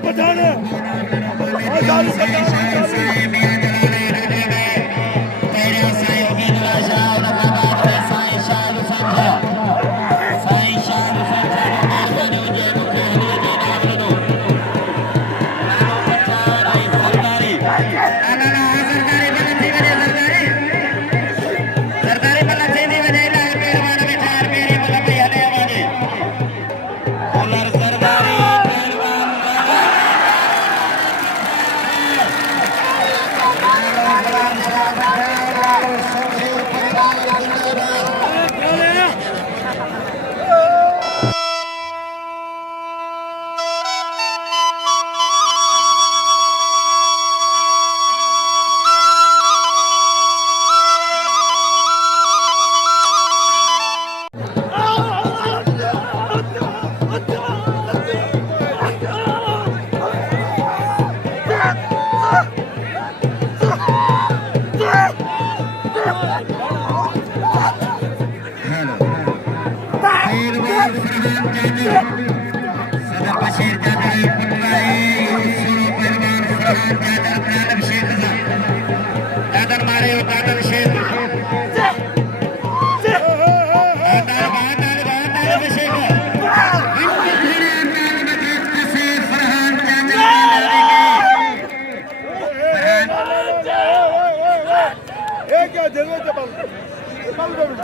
पठान है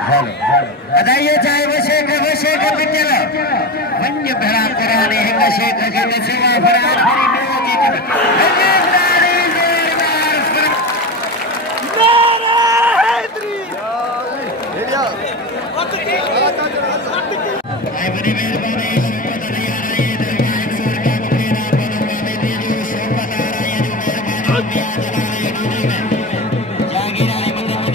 बधाइए चाहे वो शेख पिटल वन्य भरा कराने हिक शेख के नसीवा फरार करी बियो जीत हज़रतारी जोरदार नारा हैदरी ऐ बड़ी मेहरबानी शौकत अली आ रही है दरबार सरकार के नाम बनवा दे जो शौकत आ रही है जो मेहरबानी मियां जलाल ये दूनी में जागीर अली मतलब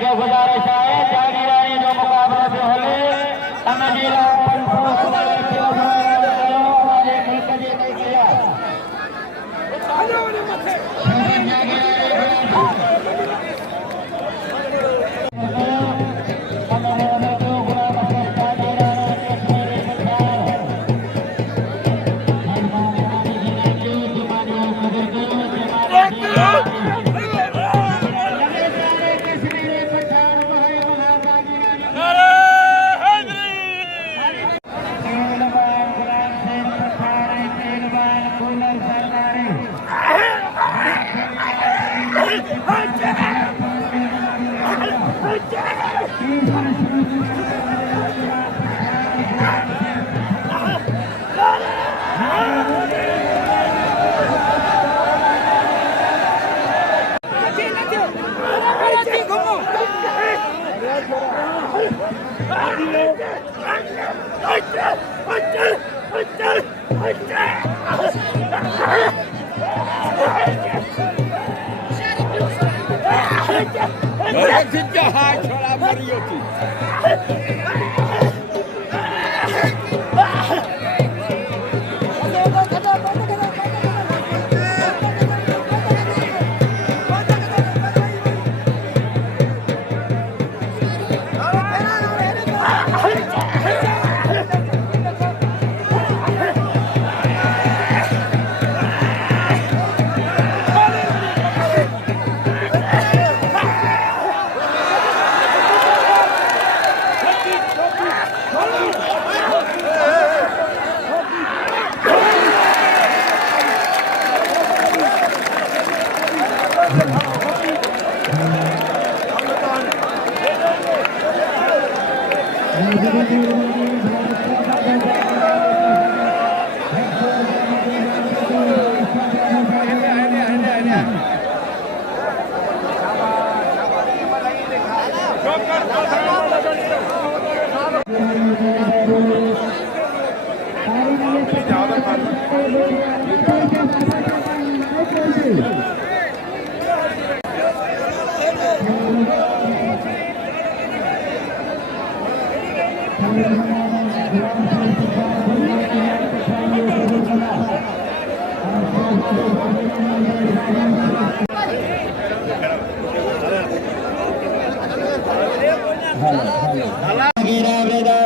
जो गुजारिश है जागीरानी जो मुकाबले से हले अनजीला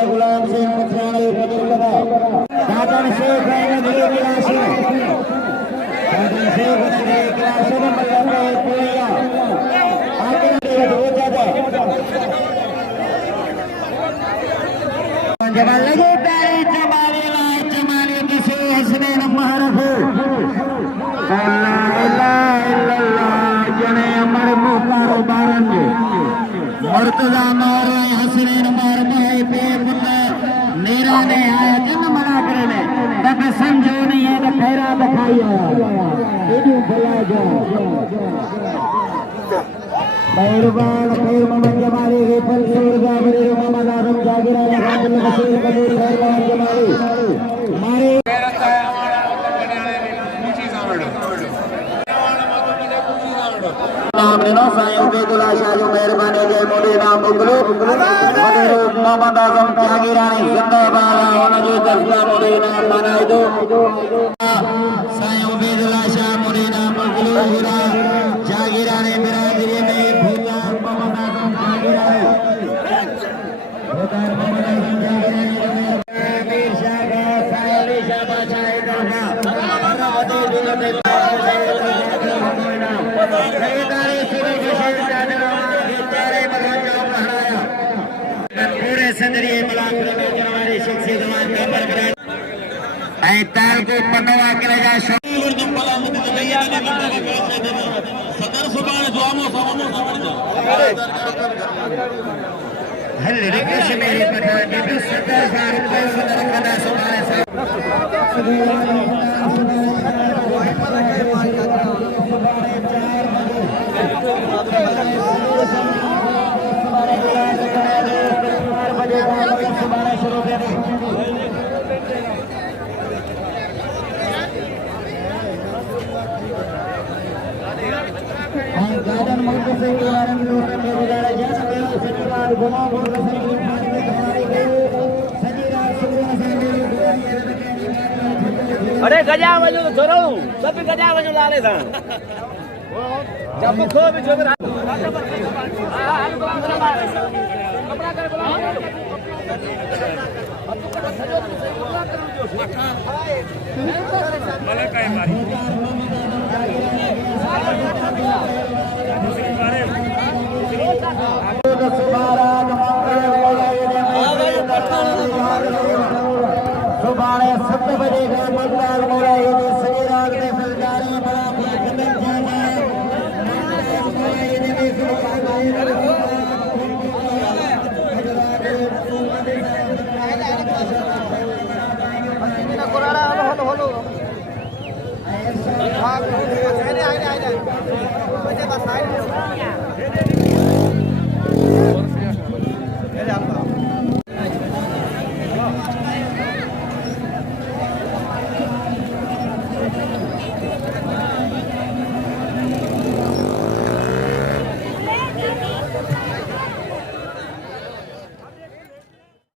गुलाम सिंह मुखरानी दातन शेख जमाल लगे प्यारे जमाले लाए जमाले किसे हसनैन महारखो अल्लाह इल्लल्लाह जने अमर मुकारो बारंग मर्तजा मारो हसनैन मार भाई पे पुन्ना नेरा ने आया जन मलाखरे ने तब समझो नहीं है कि खैरा दिखाई आया इदू भला जो बैरबान खैर मोहम्मद जमाली के फल सूरजा बरे मोहम्मद आजम जागिरा खान बशीर कबूर खैरबान जमाली मारे नाम साईं बेदुल्ला शाह जो मेहरबानी जय मोदी नाम बुगलो मोहम्मद आजम जागिरा ने जिंदाबाद होना जो दर्जा मोदी नाम बनाए दो साईं बेदुल्ला शाह मोदी नाम बुगलो हुरा जागिरा ने बिरादरी में भूला मोहम्मद आजम जागिरा ने मोहम्मद आजम जागिरा ने मीर शाह का साईं शाह बादशाह का वदी दुलते पूरे संदरी मलाखरा में जनवारी शख्सी जमान का बरकरार ताल को पन्नवा के ले जा सदर सुबान दुआमो सामो समझ जा हल रिकेश मेरे पठान के 70,000 रुपए सदर कदा सुबान शुरू करें गार्डन मोटरसाइकिल वाले लोगों के गुजारा जाना मेरा सजीराज गुलाम मोटरसाइकिल खाने में हमारे गए सजीराज सुबह से अरे गजा वजो छोरो सब गजा वजो लाले था जब खो भी जो कपड़ा कर बोला मले काय मारी सुबह 7 बजे का मतदान हो रहा है सजीराज ने सरकारी बड़ा कदम जाना है हेलो